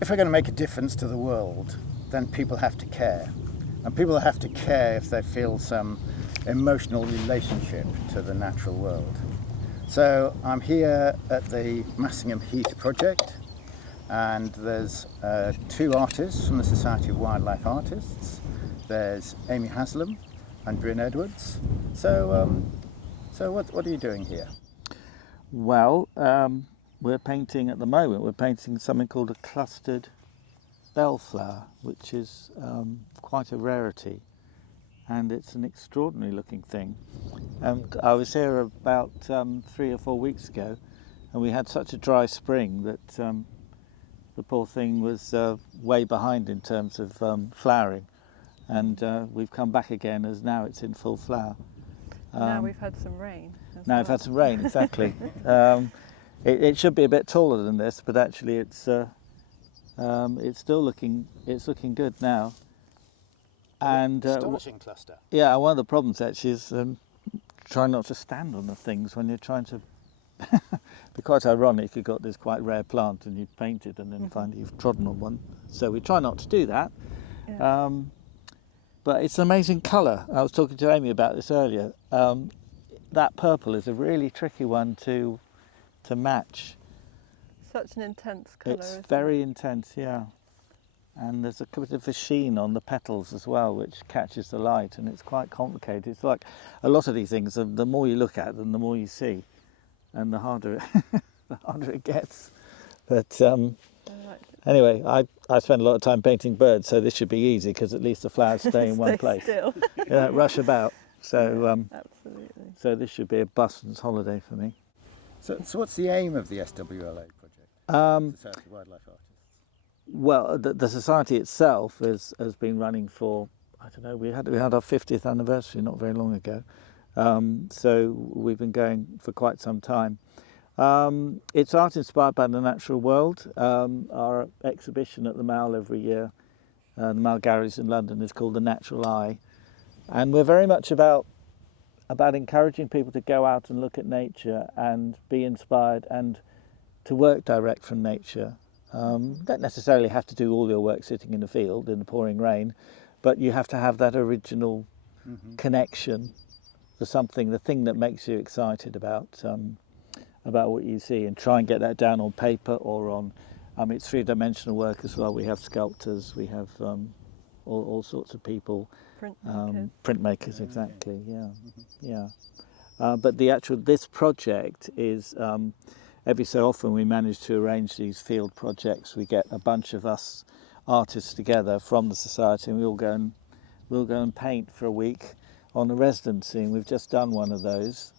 if we're going to make a difference to the world, then people have to care. And people have to care if they feel some emotional relationship to the natural world. So I'm here at the Massingham Heath Project, and there's two artists from the Society of Wildlife Artists. There's Amie Haslam and Bryn. So what are you doing here? Well, we're painting at the moment, we're painting something called a clustered bellflower, which is quite a rarity, and it's an extraordinary looking thing. I was here about 3 or 4 weeks ago, and we had such a dry spring that the poor thing was way behind in terms of flowering, and we've come back again as now it's in full flower. Now we've had some rain. Now we've had some rain, exactly. It should be a bit taller than this, but actually it's still looking good now. And astonishing cluster. Yeah, one of the problems actually is trying not to stand on the things when you're trying to. Be quite ironic. You've got this quite rare plant and you've painted and then find you've trodden on one. So we try not to do that. Yeah. But it's an amazing colour. I was talking to Amie about this earlier. That purple is a really tricky one to match. Such an intense colour. It's very intense, yeah. And there's a bit of a sheen on the petals as well, which catches the light, and it's quite complicated. It's like a lot of these things, the more you look at them, the more you see, and the harder it gets. But anyway, I spend a lot of time painting birds, so this should be easy because at least the flowers stay in one place. Still. They don't rush about. So Absolutely. So this should be a busman's holiday for me. So what's the aim of the SWLA project, Society of Wildlife Artists? Well, the society itself has been running for, I don't know, we had our 50th anniversary not very long ago. So we've been going for quite some time. It's art inspired by the natural world. Our exhibition at the Mall every year, the Mall Galleries in London, is called The Natural Eye. And we're very much about encouraging people to go out and look at nature and be inspired and to work direct from nature. Don't necessarily have to do all your work sitting in the field in the pouring rain, but you have to have that original connection to something, the thing that makes you excited about what you see, and try and get that down on paper or on. It's three-dimensional work as well. We have sculptors, we have all sorts of people. Printmakers, exactly. Yeah. But this project is. Every so often we manage to arrange these field projects. We get a bunch of us artists together from the society, and we'll go and paint for a week on a residency. And we've just done one of those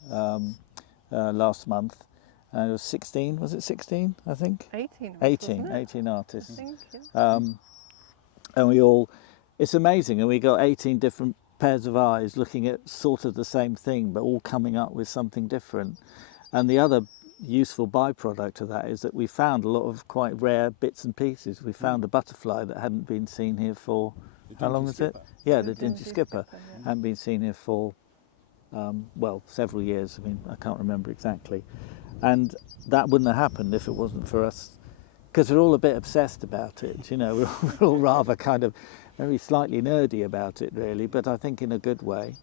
last month. It was 16. Was it 16? I think. 18. 18 artists. I think, yeah. And it's amazing. And we got 18 different pairs of eyes looking at sort of the same thing, but all coming up with something different. And the other useful byproduct of that is that we found a lot of quite rare bits and pieces. We found a butterfly that hadn't been seen here for, how long was it? Yeah, the dingy skipper. Hadn't been seen here for, several years. I mean, I can't remember exactly. And that wouldn't have happened if it wasn't for us, because we're all a bit obsessed about it, you know, we're all rather kind of very slightly nerdy about it really, but I think in a good way.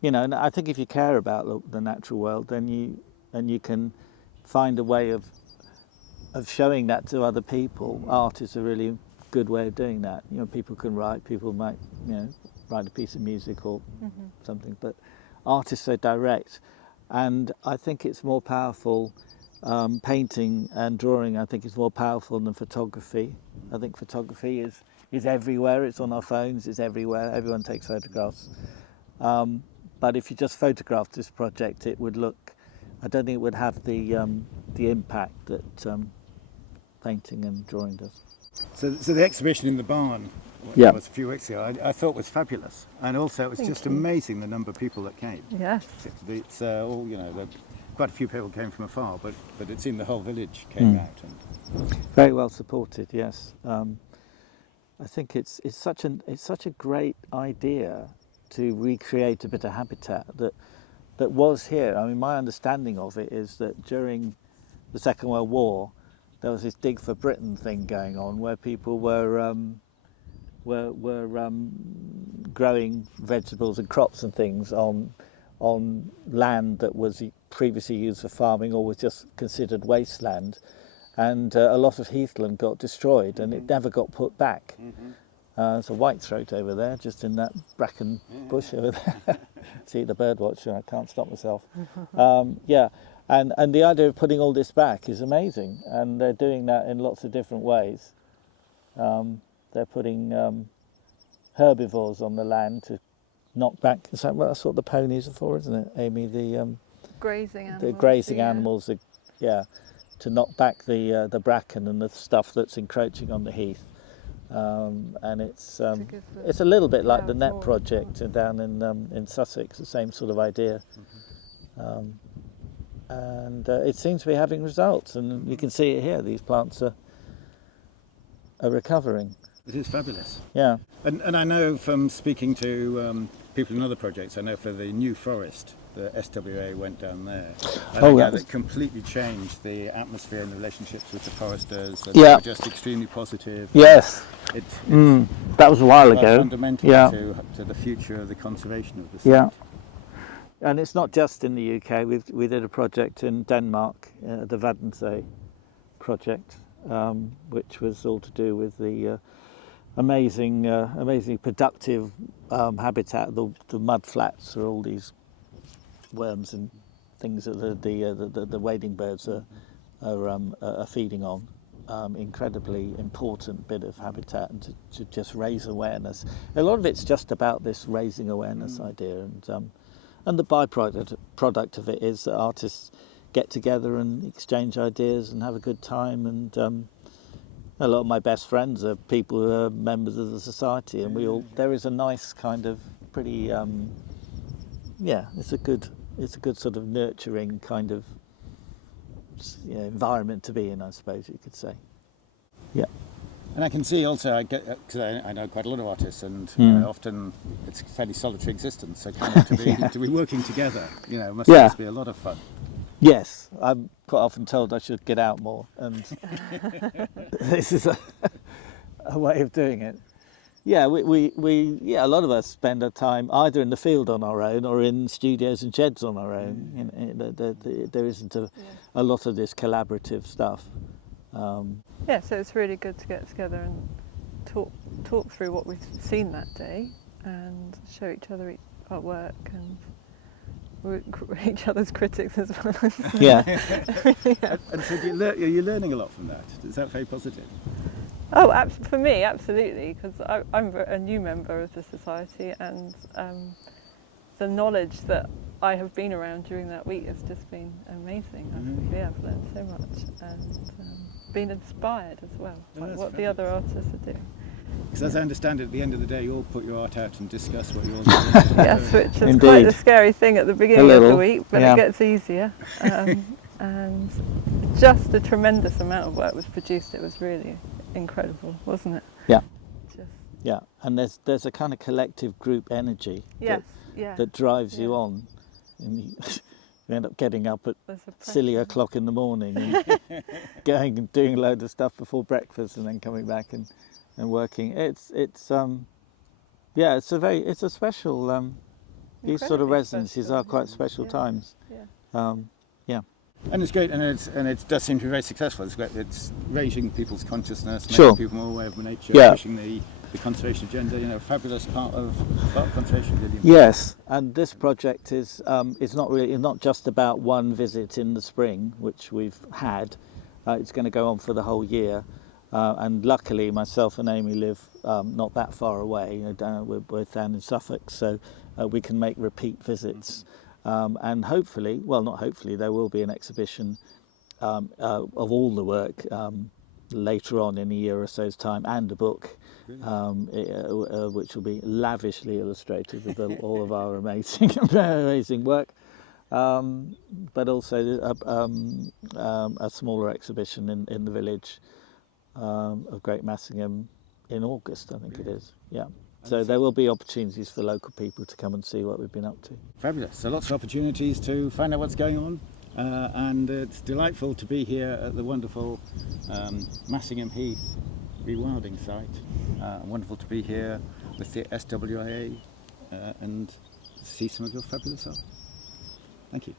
You know, and I think if you care about the natural world, then you can find a way of showing that to other people. Art is a really good way of doing that. You know, people can write, people might, you know, write a piece of music or something, but art is so direct, and I think it's more powerful. Painting and drawing, I think, is more powerful than photography. I think photography is everywhere. It's on our phones. It's everywhere. Everyone takes photographs. But if you just photographed this project, it would look. I don't think it would have the impact that painting and drawing does. So the exhibition in the barn was a few weeks ago. I thought was fabulous, and also it was just amazing the number of people that came. Yes. It's all, you know, quite a few people came from afar, but it seemed the whole village came out. And very well supported. Yes. I think it's such a great idea to recreate a bit of habitat that was here. I mean, my understanding of it is that during the Second World War, there was this Dig for Britain thing going on where people were growing vegetables and crops and things on land that was previously used for farming or was just considered wasteland, and a lot of heathland got destroyed and it never got put back. There's a whitethroat over there, just in that bracken bush over there. See the bird watcher, I can't stop myself. Yeah, and the idea of putting all this back is amazing, and they're doing that in lots of different ways. They're putting herbivores on the land to knock back. Well, that's what the ponies are for, isn't it, Amy? Grazing animals. The grazing animals, yeah, to knock back the bracken and the stuff that's encroaching on the heath. And it's a little bit like the Net Project down in Sussex, the same sort of idea. And it seems to be having results, and you can see it here. These plants are recovering. It is fabulous. Yeah. And I know from speaking to people in other projects, I know for the New Forest, the SWA went down there. That completely changed the atmosphere and the relationships with the foresters. And they were just extremely positive. Yes. That was a while ago. Fundamental to the future of the conservation of the site. Yeah. And it's not just in the UK. We did a project in Denmark, the Vadensee project, which was all to do with the amazingly productive habitat. The mud flats are all these worms and things that the wading birds are feeding on. Incredibly important bit of habitat, and to just raise awareness. A lot of it's just about this raising awareness idea, and the byproduct of it is that artists get together and exchange ideas and have a good time. And a lot of my best friends are people who are members of the society, and there is a nice kind of pretty it's a good sort of nurturing kind of environment to be in, I suppose you could say. Yeah. And I can see also, because I know quite a lot of artists, and often it's a fairly solitary existence, so kind of to be working together, must be a lot of fun. Yes, I'm quite often told I should get out more, and this is a way of doing it. Yeah, a lot of us spend our time either in the field on our own or in studios and sheds on our own. There isn't a lot of this collaborative stuff. So it's really good to get together and talk through what we've seen that day and show each other our work, and we're each other's critics as well. Yeah. And so are you learning a lot from that? Is that very positive? Oh, for me, absolutely, because I'm a new member of the society, and the knowledge that I have been around during that week has just been amazing. I've learned so much, and been inspired as well by what the other artists are doing. Because as I understand it, at the end of the day, you all put your art out and discuss what you're doing. Yes, which is quite a scary thing at the beginning of the week, but it gets easier. And just a tremendous amount of work was produced. It was really incredible, wasn't it? Yeah. Yeah, and there's a kind of collective group energy that drives you on, and you end up getting up at silly o'clock in the morning and going and doing a load of stuff before breakfast, and then coming back and working. It's a special. These sort of residencies are quite special times. And it's great, and it does seem to be very successful. It's great. It's raising people's consciousness, making people more aware of nature, pushing the conservation agenda. A fabulous part of conservation. Really. Yes, and this project is not just about one visit in the spring, which we've had. It's going to go on for the whole year, and luckily myself and Amie live not that far away. We're both down in Suffolk, so we can make repeat visits. And hopefully, there will be an exhibition of all the work later on in a year or so's time, and a book which will be lavishly illustrated with all of our amazing work, but also a smaller exhibition in the village of Great Massingham in August, I think it is. Yeah. So there will be opportunities for local people to come and see what we've been up to. Fabulous. So lots of opportunities to find out what's going on and it's delightful to be here at the wonderful Massingham Heath rewilding site. Wonderful to be here with the SWIA and see some of your fabulous art. Thank you.